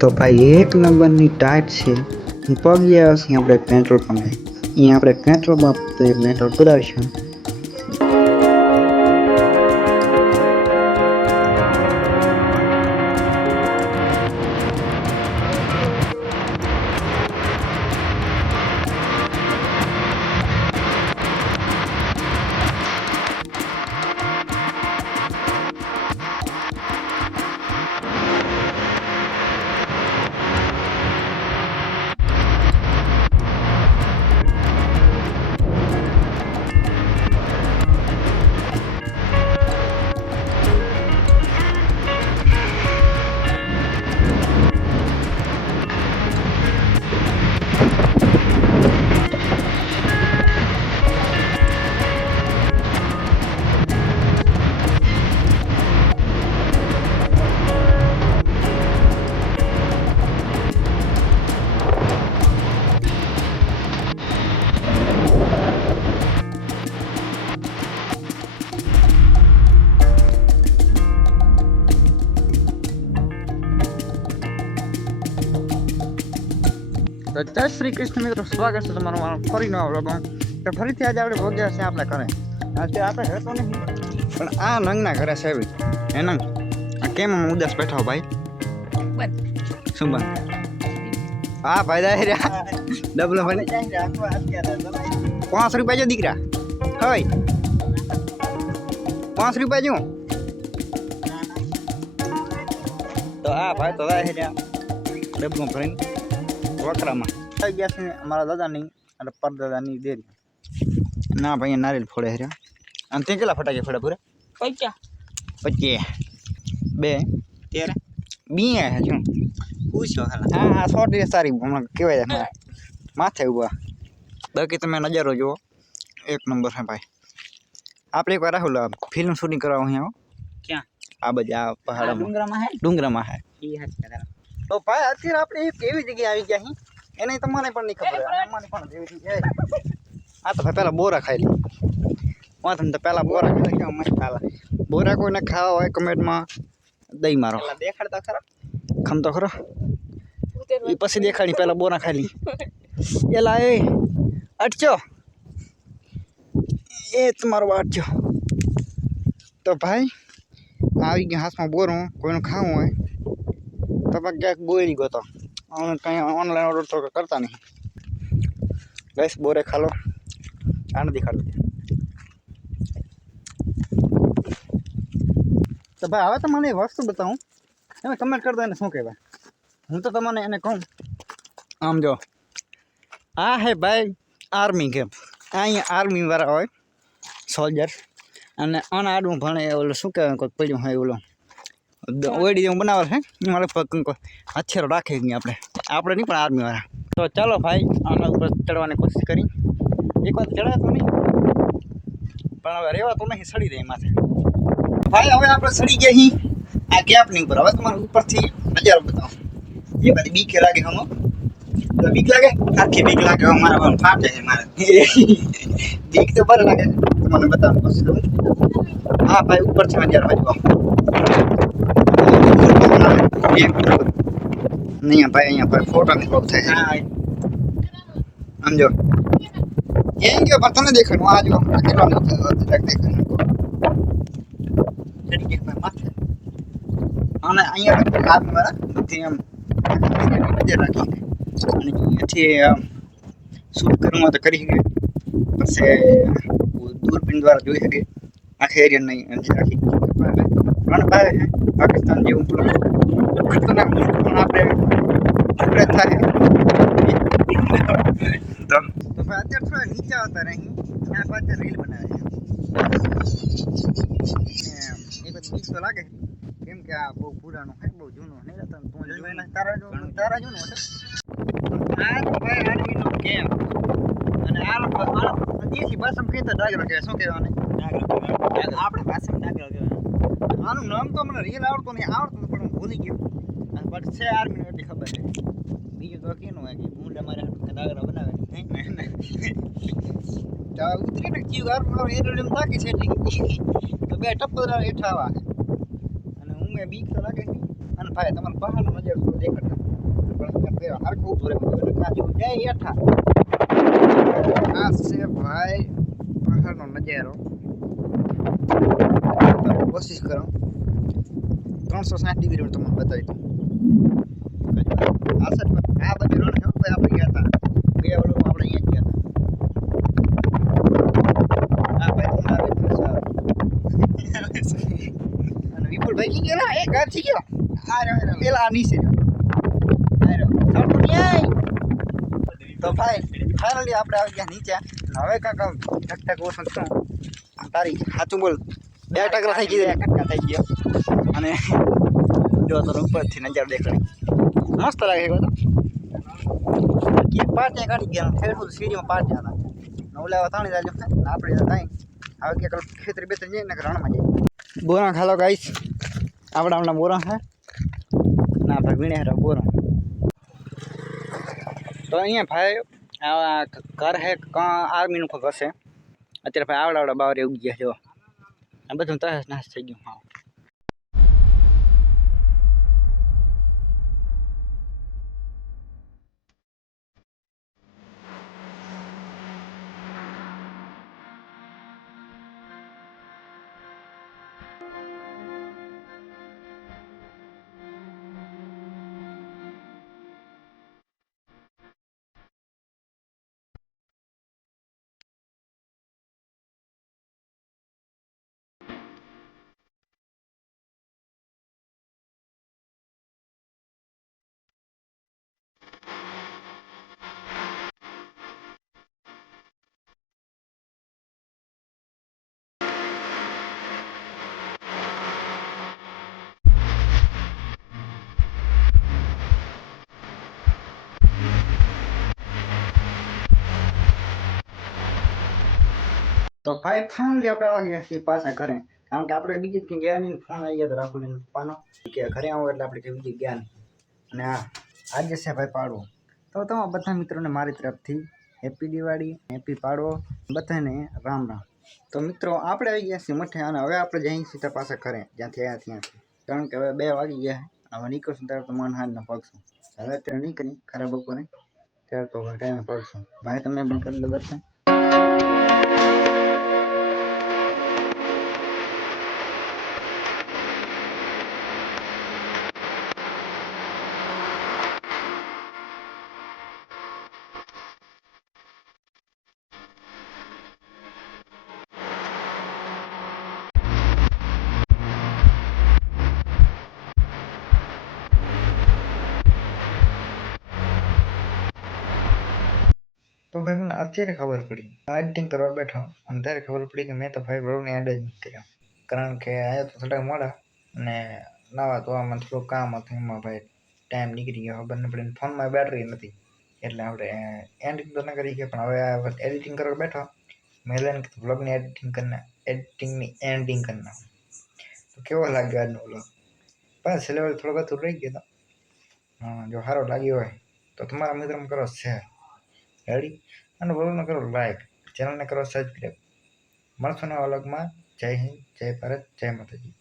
તો ભાઈ એક નંબરની ટાઈટ છે. હું પગ આવ્યો છે આપણે પેટ્રોલ પંપે. અહીંયા આપણે પેટ્રોલ પંપ તો પેટ્રોલ પુરાવીશું. તો જય શ્રી કૃષ્ણ મિત્રો, સ્વાગત છે તમારું મારા ફરી નવા વ્લોગમાં. તો ફરીથી આજે આપણે ભોગ્યા છે આપણે ઘરે. આજે આપણે ઘરે તો નહીં પણ આ નંગના ઘરે છે એવી એ નંગ કેમ આમ ઉદાસ બેઠા ભાઈ? શું બન? હા ભાઈ જાય રહ્યા ડબલો બને 5 રૂપિયા જો દીકરા. હોય 5 રૂપિયા જો. તો આ ભાઈ તો જાય રહ્યા ડબલો ભરીને વકરામાં થઈ ગયા છે અમારા દાદાની અને પરદાદાની દેરી. ના ભાઈ નારિયેલ ફોડે હર્યા. અને તે કેટલા ફટાકે ફોડે પૂરા? 25 2 13 બી હે શું પૂછો ખાલા. હા સોટી સારી હમણાં કહેવાય છે માથે ઉભા. બાકી તમે નજારો જુઓ એક નંબર છે ભાઈ. આપણે એક વાર રાહુલ ફિલ્મ શૂટિંગ કરાવો અહીંયા. ક્યાં? આ બાજુ આ પહાડ ડુંગરામાં હે. તો ભાઈ અત્યારે આપણે એક એવી જગ્યાએ આવી ગયા છીએ એને તમને પણ નહીં ખબર. મને પણ એવી જગ્યાએ આ તો ભાઈ પહેલાં બોરા ખાઈ લી. વાંધો ને તો પહેલાં બોરા ખાઈ કેવા મસ્ત ખાલા. બોરા કોઈને ખાવા હોય કમેન્ટમાં દઈ મારો. દેખાડતા ખરા ખમતો ખરો એ પછી દેખાડી. પહેલાં બોરા ખાઈ લી. એલા એ અટચો એ તમારો અટચો. તો ભાઈ આવી ગયા હાથમાં બોરું. કોઈનું ખાવું હોય તો ક્યાંક બોરી ગયો તો કંઈ ઓનલાઈન ઓર્ડર તો કરતા નહીં. બસ બોરે ખાલો. આ નથી ખાતો. તો ભાઈ હવે તો મને એક વસ્તુ બતાવું. તમે કમેન્ટ કરતા એને શું કહેવાય? હું તો તમને એને કહું આમ જો આ હે ભાઈ આર્મી કેમ્પ. અહીંયા આર્મીવાળા હોય સોલ્જર અને અનાડું ભણે ઓલું શું કહેવાય કોઈ પડ્યું હોય ઓલું ઓયડી જેવું બનાવે છે. મારે હથિયારો રાખે આપણે નહીં પણ આર્મીવાળા. તો ચાલો ભાઈ આના ઉપર ચડવાની કોશિશ કરી. એક વાર ચડાતો નહીં પણ હવે રહેવાતું નહીં, સડી જાય માથે. ભાઈ હવે આપણે સડી ગયા છીએ આ કેમ્પની ઉપર. હવે તમારે ઉપરથી નજારો બતાવો. એ બધી બીક લાગે હમ બીક લાગે આખી બીક લાગે. મારા ફાટે છે મારે બીક તો બરાબર લાગે. તમને બતાવવાની કોશિશ કરું. હા ભાઈ ઉપરથી નજારો વાંચવા નહીં ભાઈ. અહીંયા ભાઈ ફોટાની શોખ થાય છે. આમ જો એમ ગયો પણ તમને દેખાડું. આ જો કેટલો દેખાડું માથે. અને અહીંયા આર્મીવાળા બધી એમ નજર રાખી અને એથી શૂટ કરવું તો કરી શકે. પછી દૂરબીન દ્વારા જોઈ શકે આખા એરિયાની નજર રાખી. પણ ભાઈ પાકિસ્તાન જેવું ખતરનાક મુલ્ક પણ આપણે થાય. તો ભાઈ અત્યારે થોડા નીચે આવતા રહી ત્યાં પાછળ રીલ બનાવે છે. એ બધી બીક તો લાગે કેમ કે આ બહુ પુરાણું છે, બહુ જૂનું નહીં રહેતા. તું જોઈને તારા જૂનું હતો. આ તો ભાઈ આર્મીનો કેમ્પ. અને આ લોકો દેશી ભાષામાં કહેતા ડાગરો કહેવાય. શું કહેવાને? આપણે ભાષામાં ડાગરો કહેવાય. આનું નામ તો મને રિયલ આવડતું નહીં, આવડતું પણ હું ભૂલી ગયો. બટ છે આર્મી એટલી ખબર છે. બીજું તો કેનું હોય કે ભૂંડા મારે ડાગરા બનાવે ઉતરી ને જીવ એમ થાકી છે તો બે ટપ્પર હેઠા આવા અને હું બીક તો લાગે. અને ભાઈ તમારે પહાડનો નજારો દેખાડતા हर को पूरे जय हेठा आ से भाई पहाड़ नो नजारो कोशिश करो 360 डिग्री में तुम्हें बताई दूं आ सर आ बाजू रण है भाई આપણે ગયા હતા બે ઓલો આપણે અહીંયા ગયા હતા આ ભાઈ તમારા અને વિપુલ ભાઈ કી ગયેલા એ ગાર થી ગયો આ રે પેલા નીચે આ રે તો ભાઈ ફાઇનલી આપણે આવી ગયા નીચે હવે કાકા ઠક ઠક ઓછું શું તારી સાચું બોલ 2 ટકરા થઈ ગઈ કટકા થઈ ગયો અને જો તો ઉપરથી નજારો દેખાણી મસ્ત લાગે છે તો કે પાટે કાઢી ગયા ફેરવું સીડીમાં પાટે હતા નવલાવા તાણી જાજો આપણે તાઈ હવે કે ખેતર બેતર જઈને ને રણમાં જઈએ બોરા ખાલો ગાઈસ આવડા બોરા છે ના ભગવીને હરા બોરા તો અહીંયા ભાઈ આ ઘર હે આર્મી નું ઘર છે અત્યારે ભાઈ આવડા બાવરે ઉગી ગયા જો આ બધું તહસ નાશ થઈ ગયું હા તો ભાઈ ફાઇનલી આપણે આવી ગયા છીએ પાછા ઘરે કારણ કે આપણે બીજી કંઈ ગયા નહીં ફોન આવી ગયા તો રાહુલ પપ્પાનો કે ઘરે આવો એટલે આપણે કંઈ બીજી ગયા નહીં અને આજે છે ભાઈ પાડવો તો તમારા બધા મિત્રોને મારી તરફથી હેપી દિવાળી હેપી પાડવો બધાને રામ રામ તો મિત્રો આપણે આવી ગયા છીએ મઠે અને હવે આપણે જઈએ સીધા પાછા ઘરે જ્યાંથી આવ્યા ત્યાંથી કારણ કે હવે 2 વાગી ગયા હવે નીકળશું ત્યારે તો મન હાલ ના પગશું હવે અત્યારે નીકળી ખરા બપોરે ત્યારે તો ટાઈમે પગશું ભાઈ તમે પણ કરી લો દર્શન तो भाई मैंने અત્યારે ખબર પડી એડિટિંગ કરવા બેઠો અને ત્યારે ખબર પડી કે મેં તો ભાઈ બ્લોગને એડ જ નથી કર્યો કારણ કે આયા તો થોડા મોડા અને નાવા ધોવામાં થોડું કામ હતું એમાં ભાઈ ટાઈમ નીકળી ગયો ખબર ન પડી ફોનમાં બેટરી નથી એટલે આપણે એડિટિંગ તો ન કરી કે પણ હવે એડિટિંગ કરવા બેઠો મેં લઈને કીધું બ્લોગની એડિટિંગની એન્ડિંગ કરી નાખું તો કેવો લાગ્યો આજનો બ્લોગ બસ લેવલ થોડોક અધૂરો રહી ગયો જો સારો લાગ્યો હોય તો તમારા મિત્રોને કરો શેર રેડી અને બ્લોગને કરો લાઈક ચેનલને કરો સબસ્ક્રાઈબ મળશું નવા વ્લોગમાં જય હિન્દ જય ભારત જય માતાજી